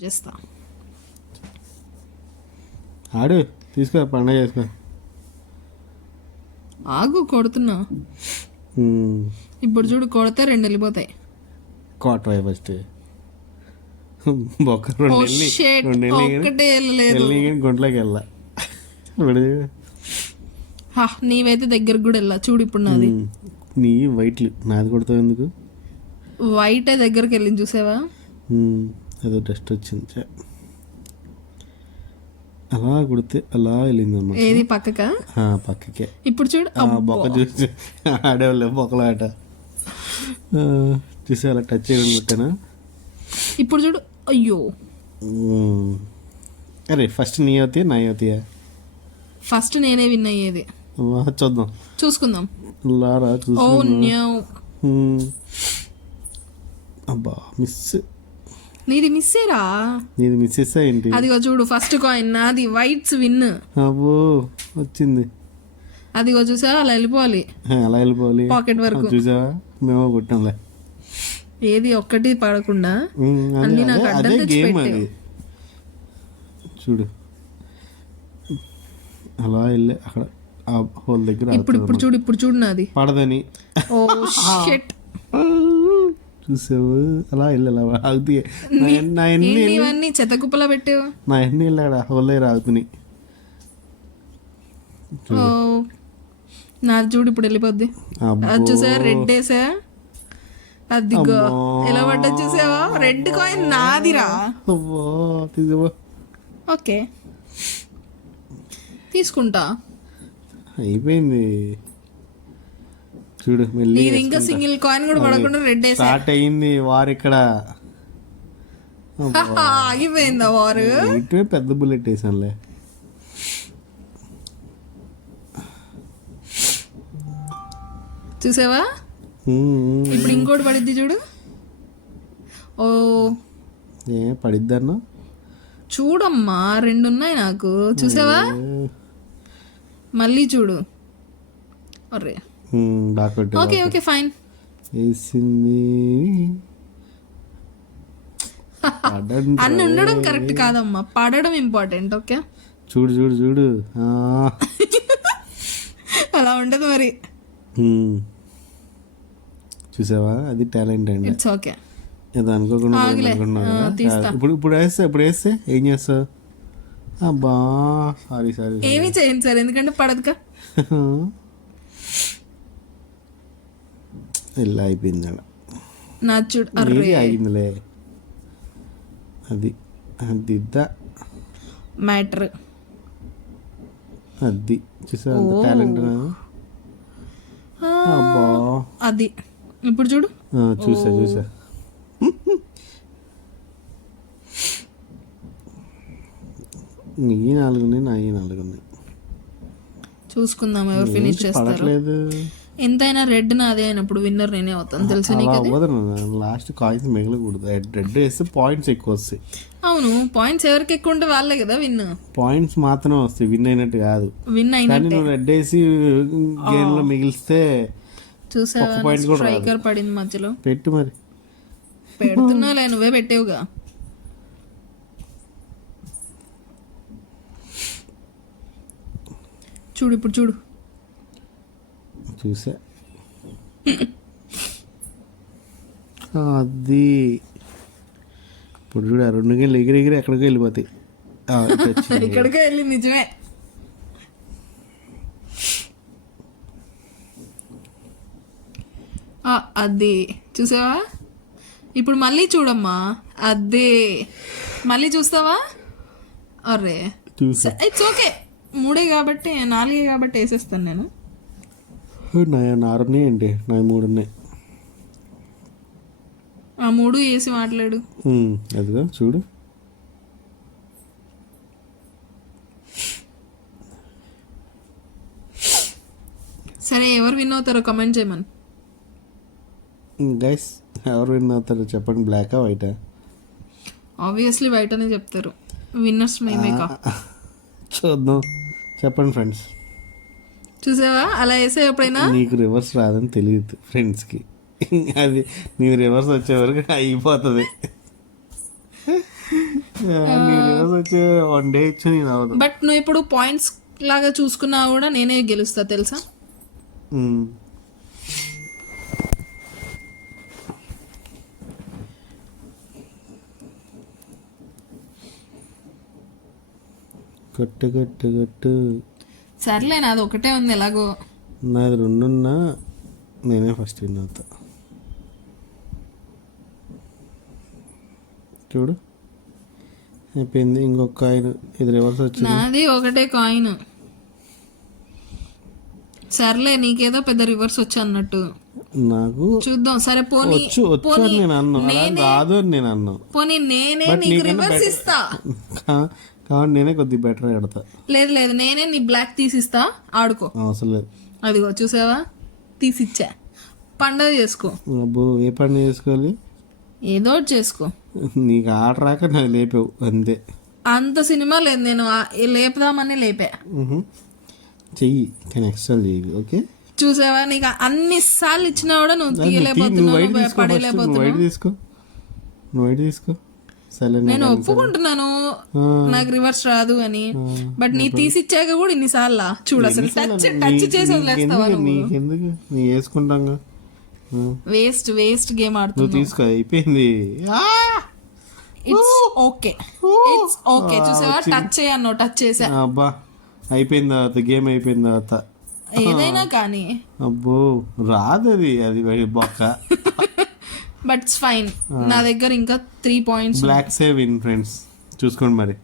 చేస్తా. ఆడు తీసుకో, పండగ చేసుకో. ఆగు, కొడుతున్నా. ఇప్పుడు చూడు, కొడితే 2 వెళ్ళిపోతాయి. కోట ఫస్ట్ బొక్క 2 ఒక్కటే వెళ్ళలేదు. గుంట్లోకి వెళ్ళా. నీవైతే దగ్గరకు కూడా వెళ్ళా. చూడు ఇప్పుడు నాది. నీ వైట్లు నాది కొడతావు ఎందుకు? వైట్ దగ్గరికి వెళ్ళింది చూసావా? ఏదో డస్ట్ వచ్చింది. అలా కుడితే అలా వెళ్ళింది అన్నమాట. ఏది పక్కకా? పక్కకే. ఇప్పుడు చూడు, బొక్క చూసి ఆడేవాళ్ళు బొక్కల ఆట చూసి అలా టచ్ చేయడం పెట్టానా. ఇప్పుడు చూడు, అయ్యో. అరే ఫస్ట్ నీ అవుతాయా నా అవుతాయా? ఫస్ట్ నేనే విన్ అయ్యేది. చూద్దాం, చూసుకుందాం. లారా ఓ చూసి. నో, అబ్బా మిస్. నీది మిస్సేరా? నీది మిస్ చేస్తా ఏంటి? అదిగో చూడు, ఫస్ట్ కాయిన్ నాది. Whites win. అబ్బో వచ్చింది. అదిగో చూసావా, అలా వెళ్ళిపోవాలి. అలా వెళ్ళిపోవాలి పాకెట్ వరకు. చూసావా, మేము కొట్టాంలే. ఏది ఒక్కటి పడకుండా అన్ని నాకు అడ్డం అదే తెచ్చి గేమ్ పెట్టావు. అది. చూడు అలా వెళ్ళి అక్కడ ఆ హోల్ దగ్గర ఇప్పుడు చూడు, ఇప్పుడు చూడు నాది. పడదని. Oh shit. చూసావు, అలా వెళ్ళి అలా ఆగుతాయి. నా ఇవన్నీ చెత్త కుప్పలా పెట్టావు. నా ఎన్ని వెళ్ళాడు ఆ హోల్ దగ్గర ఆగుతున్నాయి. ఓ నాది చూడు, ఇప్పుడు వెళ్ళిపోద్ది. అది చూసావా, రెడ్ వేసా. అదిగో ఎలా పడ్డా చూసావా? Red coin నాదిరా. ఓకే, తీసుకుంటా. అయిపోయింది చూడు. నీది ఇంకా సింగిల్ కాయిన్ కూడా పడకుండా రెడ్ వేసా. స్టార్ట్ అయ్యింది వారు ఇక్కడ. ఆగిపోయిందా వారు? పెద్ద బుల్లెట్ వేసానులే. చూసావా, ఇప్పుడు ఇంకోటి పడిద్ది చూడు. ఓ పడిద్దన్నా. చూడమ్మా, 2 ఉన్నాయి నాకు. చూసావా, మళ్ళీ చూడు. అరే ఓకే ఓకే ఫైన్. వేసింది. అన్ని ఉండడం కరెక్ట్ కాదమ్మా, పడడం ఇంపార్టెంట్. ఓకే చూడు చూడు చూడు. అలా ఉండదు మరి. చూసావా, అది టాలెంట్ అండి. It's okay. ఏదో అనుకోకుండా ఇప్పుడు వేస్తే ఏం చేస్తావు? అబ్బా సారీ సారీ. ఏమీ చేయండి సార్, ఎందుకంటే పడదుగా. ఇలా అయిపోయింది. నా చూడు, అర్రే ఆగిందిలే. అది అది మ్యాటర్. అది చూసా, టాలెంట్. అబ్బా అది ఇప్పుడు చూడు. చూసా చూసా. నీ 4 ఉన్నాయి, నా 4 ఉన్నాయి. చూసుకుందాం ఎవరు ఫినిష్ చేస్తారు. ఎంతైనా రెడ్ నాదే అయినప్పుడు విన్నర్ నేనే అవుతాను, తెలుసు నీకు. లాస్ట్ కాయిన్స్ మిగలకూడదు. రెడ్ వేస్తే పాయింట్స్ ఎక్కువ వస్తాయి. అవును, పాయింట్స్ ఎవరికి ఎక్కువ ఉంటే వాళ్ళే కదా విన్. పాయింట్స్ మాత్రమే వస్తాయి, విన్ అయినట్టు కాదు. విన్ అయినట్టు. నువ్వు రెడ్ వేసి గేమ్ లో మిగిలిస్తే చూసావా, స్ట్రైకర్ పడింది మధ్యలో. పెట్టు మరి. పెడుతున్నాలే, నువ్వే పెట్టేవుగా. చూడు ఇప్పుడు చూడు. చూసా అది. ఇప్పుడు చూడ 2 గేళ్ళు ఎగిరి ఎక్కడికో వెళ్ళిపోతాయి. ఇక్కడికే వెళ్ళి నిజమే. అది చూసావా, ఇప్పుడు మళ్ళీ చూడమ్మా. అదే మళ్ళీ చూస్తావా? అరే ఇట్స్ ఓకే. 3 కాబట్టి 4 కాబట్టి వేసేస్తాను నేను. నా 6 ఉన్నాయి ఏంటి? నా 3 ఉన్నాయి. ఆ 3 వేసి మాట్లాడు. అదిగో చూడు. సరే, ఎవరు విన్ అవుతారో కమెంట్ చేయమని. గైస్ ఎవరు విన్ అవుతారో చెప్పండి. బ్లాకా వైటా? ఆబ్వియస్లీ వైట్ అనే చెప్తారు. విన్నర్స్ మేమే కా. చూద్దాం, చెప్పండి ఫ్రెండ్స్. చూసావా, అలా వేసే ఎప్పుడైనా. నీకు రివర్స్ రాదని తెలియదు ఫ్రెండ్స్కి. అది నీ రివర్స్ వచ్చే వరకు అయిపోతుంది. నీ రివర్స్ వచ్చే 1 డే ఇచ్చు నేను అవ్వదు. బట్ నువ్వు ఇప్పుడు పాయింట్స్ లాగా చూసుకున్నా కూడా నేనే గెలుస్తా తెలుసా. కట్టు కట్టు కట్టు. సర్లే నాది ఒకటే ఉంది ఎలాగో. నాది 2 ఉన్నా నేనే ఫస్ట్ విన్ అవుతా. చూడు అయిపోయింది. ఇంకొక కాయిన్. ఇది రివర్స్ వచ్చింది. నాది ఒకటే కాయిన్. సర్లే నీకేదో పెద్ద రివర్స్ వచ్చి అన్నట్టు. నాకు చూద్దాం. సరే పోనీ వచ్చు అని నేను అన్నా, అలా రాదు అని నేను అన్నా. పోనీ నేనే నీకు రివర్స్ ఇస్తా. కాబట్టి నేనే కొద్దిగా బెటర్ ఆడతా. లేదు నేనే నీ బ్లాక్ తీసిస్తా, ఆడుకో. అవసరం లేదు. అదిగో చూసావా, తీసిచ్చా. పండగ చేసుకో. అబ్బో ఏ పండుగ చేసుకోవాలి? ఏదో ఒకటి చేసుకో. నీకు ఆట రాక నాకు లేపావు అంతే. అంత సినిమా లేదు, నేను లేపుదామని లేపా. చెయ్యి కానీ ఎక్స్ట్రా చెయ్యి. ఓకే చూసావా, నీకు అన్ని సార్లు ఇచ్చినా కూడా నువ్వు తీయలేకపోతున్నావు, వైట్ తీసుకో. సరే నేను ఒప్పుకుంటున్నాను నాకు రివర్స్ రాదు అని. బట్ నీ తీసిచ్చాక కూడా ఇన్నిసార్లు చూడు, అసలు టచ్ చేసి వదిలేస్తావా? నీకెందుకు, నీ వేసుకుంటాం. వేస్ట్ గేమ్ ఆడుతూ తీసుకో. అయిపోయింది. ఇట్స్ ఓకే చూసావా, టచ్ చేయను, టచ్ చేసా. అబ్బా అయిపోయిన తర్వాత గేమ్ అయిపోయిన తర్వాత ఏదైనా కానీ అబ్బో రాదు అది బొక్క. But it's fine. నా దగ్గర ఇంకా 3 points. Block save in friends చూసుకోండి మరి.